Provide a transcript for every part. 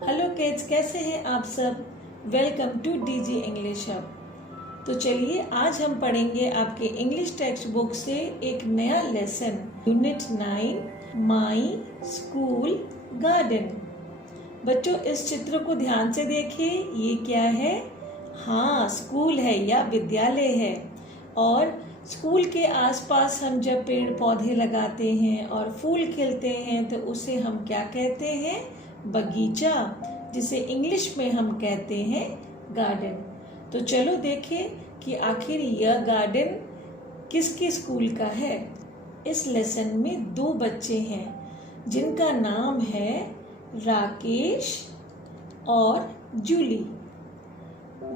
Hello kids, कैसे हैं आप सब। Welcome to DG English hub. तो चलिए आज हम पढ़ेंगे आपके इंग्लिश टेक्स्ट बुक से एक नया lesson, unit 9 my school garden. बच्चों इस चित्र को ध्यान से देखिए, ये क्या है। हाँ, स्कूल है या विद्यालय है। और स्कूल के आसपास हम जब पेड़ पौधे लगाते हैं और फूल खिलते हैं तो उसे हम क्या कहते हैं, बगीचा, जिसे इंग्लिश में हम कहते हैं गार्डन। तो चलो देखें कि आखिर यह गार्डन किसके स्कूल का है। इस लेसन में दो बच्चे हैं जिनका नाम है राकेश और Julie.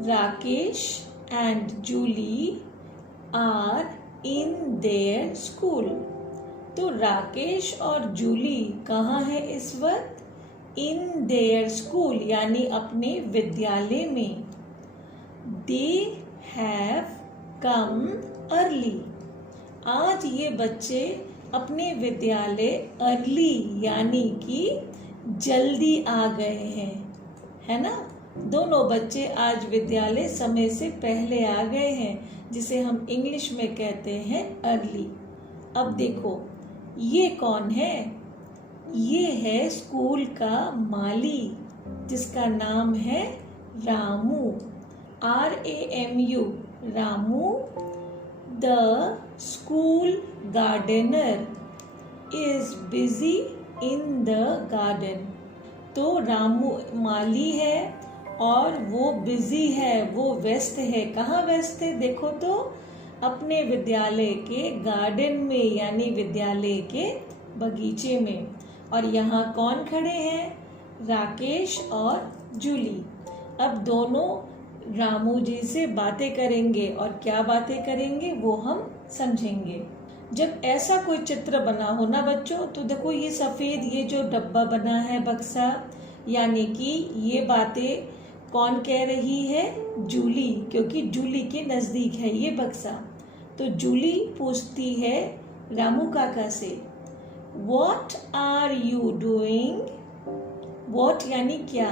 Rakesh and Julie are in their school. तो राकेश और जूली कहाँ है इस वक्त, इन देयर स्कूल यानी अपने विद्यालय में। They have come early. आज ये बच्चे अपने विद्यालय अर्ली यानी कि जल्दी आ गए हैं, है ना। दोनों बच्चे आज विद्यालय समय से पहले आ गए हैं, जिसे हम इंग्लिश में कहते हैं अर्ली। अब देखो ये कौन है, ये है स्कूल का माली जिसका नाम है Ramu, RAMU, Ramu. The school gardener is busy in the garden. तो रामू माली है और वो बिजी है, वो व्यस्त है। कहाँ व्यस्त है, देखो तो अपने विद्यालय के गार्डन में यानी विद्यालय के बगीचे में। और यहाँ कौन खड़े हैं, राकेश और जूली। अब दोनों रामू जी से बातें करेंगे और क्या बातें करेंगे वो हम समझेंगे। जब ऐसा कोई चित्र बना हो ना बच्चों, तो देखो ये सफेद ये जो डब्बा बना है, बक्सा, यानी कि ये बातें कौन कह रही है, जूली, क्योंकि जूली के नजदीक है ये बक्सा। तो जूली पूछती है रामू काका से, What are you doing? What यानी क्या,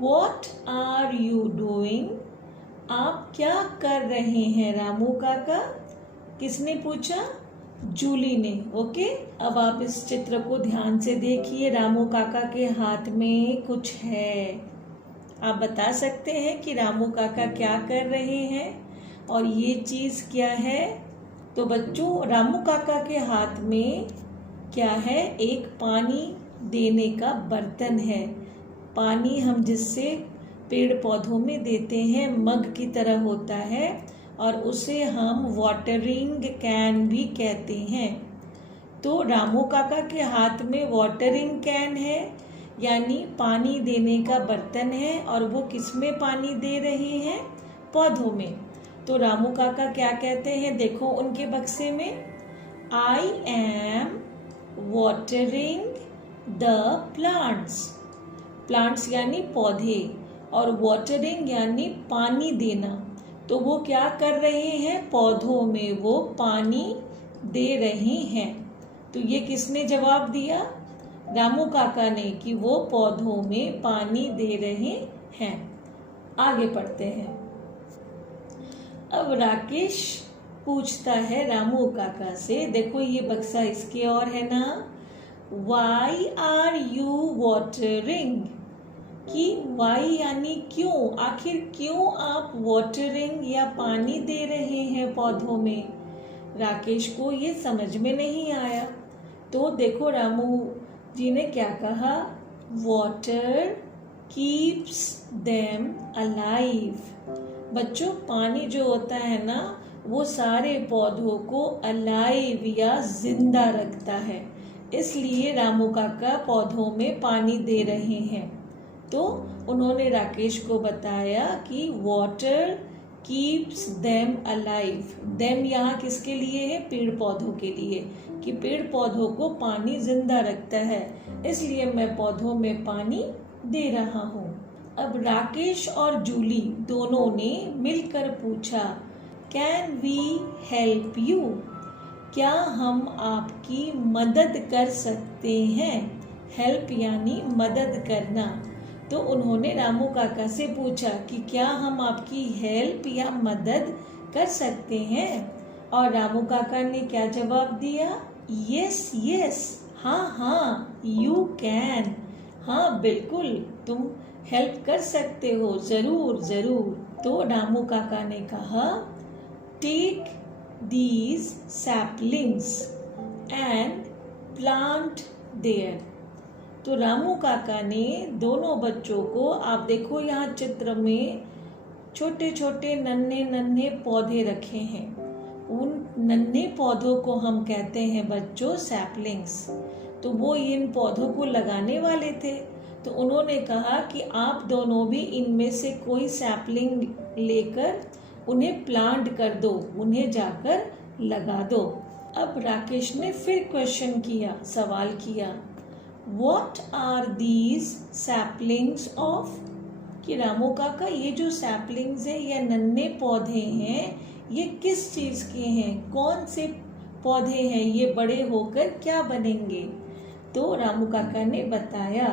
What are you doing? आप क्या कर रहे हैं रामू काका। किसने पूछा, जूली ने। ओके, अब आप इस चित्र को ध्यान से देखिए। रामू काका के हाथ में कुछ है। आप बता सकते हैं कि रामू काका क्या कर रहे हैं और ये चीज क्या है। तो बच्चों रामू काका के हाथ में क्या है, एक पानी देने का बर्तन है। पानी हम जिससे पेड़ पौधों में देते हैं, मग की तरह होता है और उसे हम वाटरिंग कैन भी कहते हैं। तो रामू काका के हाथ में वाटरिंग कैन है यानी पानी देने का बर्तन है, और वो किसमें पानी दे रहे हैं, पौधों में। तो रामू काका क्या कहते हैं, देखो उनके बक्से में, I am watering the plants। Plants यानी पौधे और watering यानी पानी देना। तो वो क्या कर रहे हैं, पौधों में वो पानी दे रहे हैं। तो ये किसने जवाब दिया, रामू काका ने, कि वो पौधों में पानी दे रहे हैं। आगे पढ़ते हैं। अब राकेश पूछता है रामू काका से, देखो ये बक्सा इसके और है ना, वाई आर यू वाटरिंग, कि वाई यानी क्यों, आखिर क्यों आप वाटरिंग या पानी दे रहे हैं पौधों में। राकेश को ये समझ में नहीं आया। तो देखो रामू जी ने क्या कहा, वाटर कीप्स देम अलाइव। बच्चों पानी जो होता है ना, वो सारे पौधों को अलाइव या जिंदा रखता है, इसलिए रामू काका पौधों में पानी दे रहे हैं। तो उन्होंने राकेश को बताया कि water keeps them alive. Them यहाँ किसके लिए है, पेड़ पौधों के लिए, कि पेड़ पौधों को पानी जिंदा रखता है, इसलिए मैं पौधों में पानी दे रहा हूँ। अब राकेश और जूली दोनों ने मिलकर पूछा, कैन वी हेल्प यू, क्या हम आपकी मदद कर सकते हैं। हेल्प यानी मदद करना। तो उन्होंने रामू काका से पूछा कि क्या हम आपकी हेल्प या मदद कर सकते हैं। और रामू काका ने क्या जवाब दिया? यस यस, हाँ हाँ, यू कैन, हाँ बिल्कुल तुम हेल्प कर सकते हो, जरूर जरूर। तो रामू काका ने कहा, take these saplings and plant there. तो रामू काका ने दोनों बच्चों को, आप देखो यहाँ चित्र में छोटे छोटे नन्हे नन्हे पौधे रखे हैं। उन नन्हे पौधों को हम कहते हैं बच्चों सैपलिंग्स। तो वो इन पौधों को लगाने वाले थे, तो उन्होंने कहा कि आप दोनों भी इनमें से कोई सैपलिंग लेकर उन्हें प्लांट कर दो, उन्हें जाकर लगा दो। अब राकेश ने फिर क्वेश्चन किया, सवाल किया, What are these saplings of? कि रामू काका ये जो सैपलिंग्स है या नन्हे पौधे हैं ये किस चीज के हैं, कौन से पौधे हैं, ये बड़े होकर क्या बनेंगे? तो रामू काका ने बताया,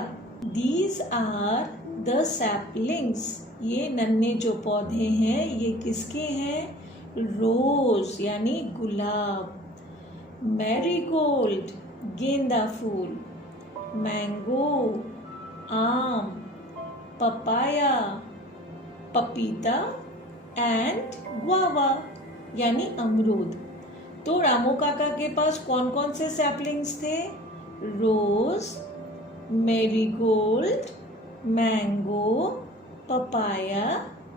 These are the saplings, ये नन्हे जो पौधे हैं ये किसके हैं? रोज यानी गुलाब, मैरीगोल्ड गेंदा फूल, मैंगो आम, पपाया पपीता एंड गुआवा यानी अमरूद। तो रामू काका के पास कौन कौन से सैपलिंग्स थे? रोज, मैरीगोल्ड, मैंगो, पपाया,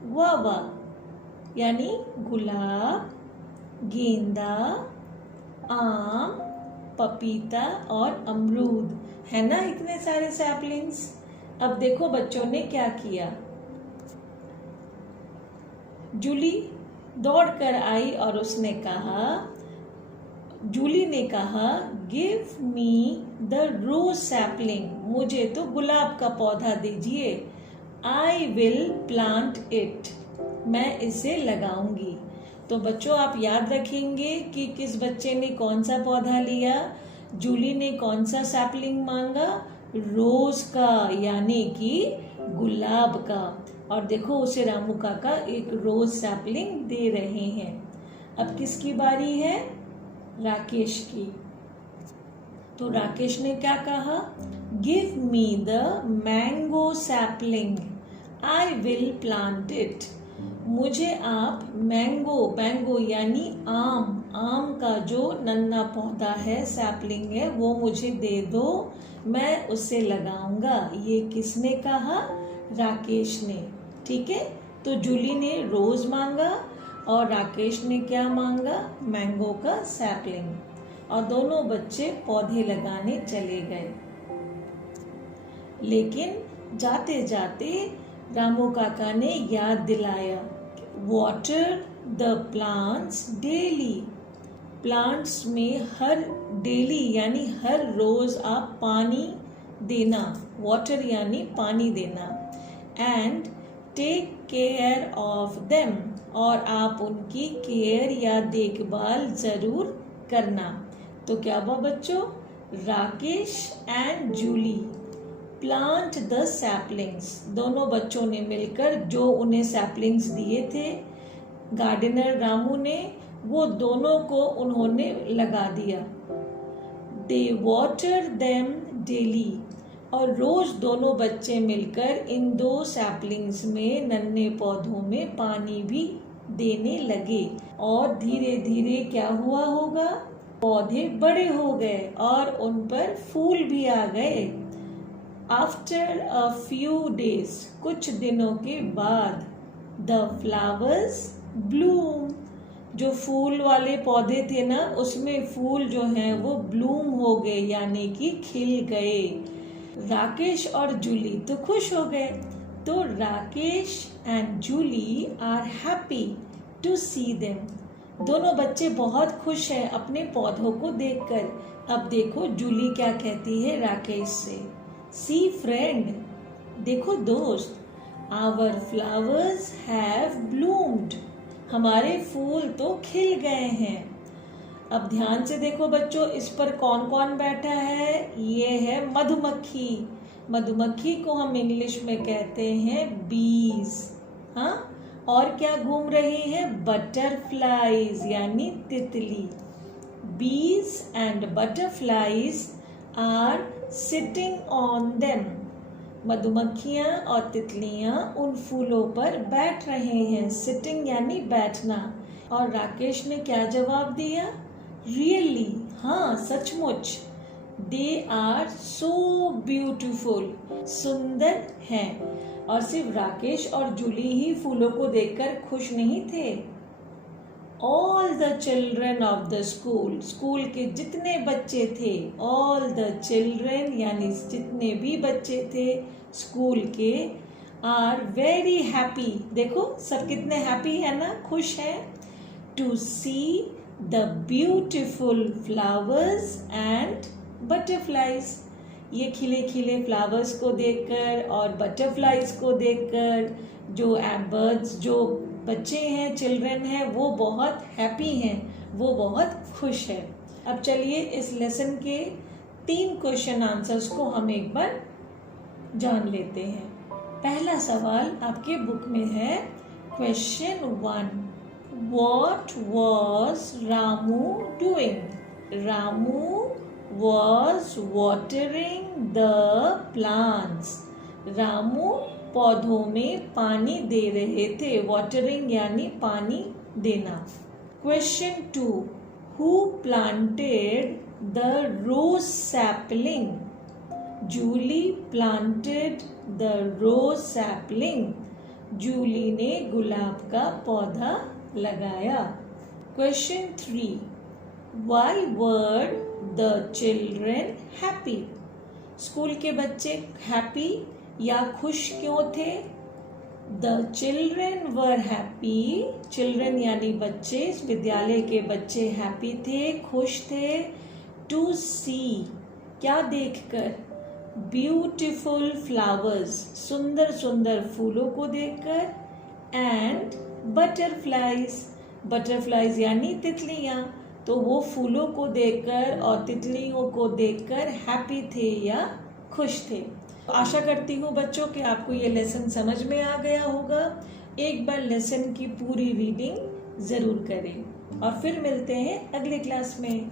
गुआवा यानी गुलाब, गेंदा, आम, पपीता और अमरूद, है ना इतने सारे सैपलिंग्स। अब देखो बच्चों ने क्या किया। जूली दौड़कर आई और उसने कहा, जूली ने कहा, give me the rose sapling, मुझे तो गुलाब का पौधा दीजिए। आई विल प्लांट इट, मैं इसे लगाऊंगी। तो बच्चों आप याद रखेंगे कि किस बच्चे ने कौन सा पौधा लिया। जूली ने कौन सा सैपलिंग मांगा? रोज का यानी कि गुलाब का। और देखो उसे रामू काका एक रोज सैपलिंग दे रहे हैं। अब किसकी बारी है? राकेश की। तो राकेश ने क्या कहा? Give me the mango sapling, I will plant it. मुझे आप मैंगो यानी आम का जो नन्हा पौधा है, सैपलिंग है, वो मुझे दे दो, मैं उसे लगाऊंगा। ये किसने कहा? राकेश ने। ठीक है, तो जूली ने रोज मांगा और राकेश ने क्या मांगा? मैंगो का सैपलिंग। और दोनों बच्चे पौधे लगाने चले गए। लेकिन जाते जाते रामू काका ने याद दिलाया, water the plants daily, plants में हर डेली यानी हर रोज आप पानी देना, वाटर यानी पानी देना, and take care of them, और आप उनकी केयर या देखभाल जरूर करना। तो क्या हुआ बच्चों? Rakesh and Julie plant the saplings, दोनों बच्चों ने मिलकर जो उन्हें सैपलिंग्स दिए थे गार्डनर रामू ने, वो दोनों को उन्होंने लगा दिया। दे वाटर देम डेली, और रोज दोनों बच्चे मिलकर इन दो सैपलिंग्स में, नन्हे पौधों में पानी भी देने लगे। और धीरे धीरे क्या हुआ होगा? पौधे बड़े हो गए और उन पर फूल भी आ गए। आफ्टर अ फ्यू डेज, कुछ दिनों के बाद, द फ्लावर्स ब्लूम, जो फूल वाले पौधे थे ना, उसमें फूल जो हैं वो ब्लूम हो गए यानी कि खिल गए। राकेश और जूली तो खुश हो गए। तो Rakesh and Julie are happy to see them, दोनों बच्चे बहुत खुश हैं अपने पौधों को देखकर। अब देखो जूली क्या कहती है राकेश से, सी फ्रेंड, देखो दोस्त, आवर फ्लावर्स हैव ब्लूम्ड, हमारे फूल तो खिल गए हैं। अब ध्यान से देखो बच्चों, इस पर कौन कौन बैठा है? ये है मधुमक्खी। मधुमक्खी को हम इंग्लिश में कहते हैं बीज। हाँ, और क्या घूम रहे हैं? बटरफ्लाईज यानी तितली। Bees and butterflies are sitting on them. मधुमक्खियाँ और तितलियाँ उन फूलों पर बैठ रहे हैं। सिटिंग यानी बैठना। और राकेश ने क्या जवाब दिया? रियली, हाँ सचमुच। दे आर सो ब्यूटिफुल, सुंदर हैं। और सिर्फ राकेश और जूली ही फूलों को देखकर खुश नहीं थे। All the children of the school, school के जितने बच्चे थे, ऑल द चिल्ड्रन यानी जितने भी बच्चे थे स्कूल के, आर वेरी हैप्पी। देखो सब कितने हैप्पी है ना, खुश हैं। To see the beautiful flowers and butterflies, ये खिले खिले फ्लावर्स को देखकर और बटरफ्लाईज को देखकर जो बर्ड्स, जो बच्चे हैं, चिल्ड्रन हैं, वो बहुत हैप्पी हैं, वो बहुत खुश है। अब चलिए इस लेसन के 3 क्वेश्चन आंसर्स को हम एक बार जान लेते हैं। पहला सवाल आपके बुक में है, question 1, what was Ramu doing? Ramu was watering the plants. Ramu पौधों में पानी दे रहे थे। वाटरिंग यानी पानी देना। Question 2, who planted the rose sapling? Julie planted the rose sapling. Julie ने गुलाब का पौधा लगाया। Question 3, why were the children happy? School के बच्चे हैप्पी या खुश क्यों थे? The children were happy. Children यानी बच्चे, विद्यालय के बच्चे हैप्पी थे, खुश थे। To see, क्या देखकर? Beautiful flowers, सुंदर सुंदर फूलों को देखकर। And butterflies, butterflies यानी तितलियाँ, तो वो फूलों को देखकर और तितलियों को देखकर हैप्पी थे या खुश थे। आशा करती हूँ बच्चों कि आपको ये लेसन समझ में आ गया होगा। एक बार लेसन की पूरी रीडिंग ज़रूर करें और फिर मिलते हैं अगले क्लास में।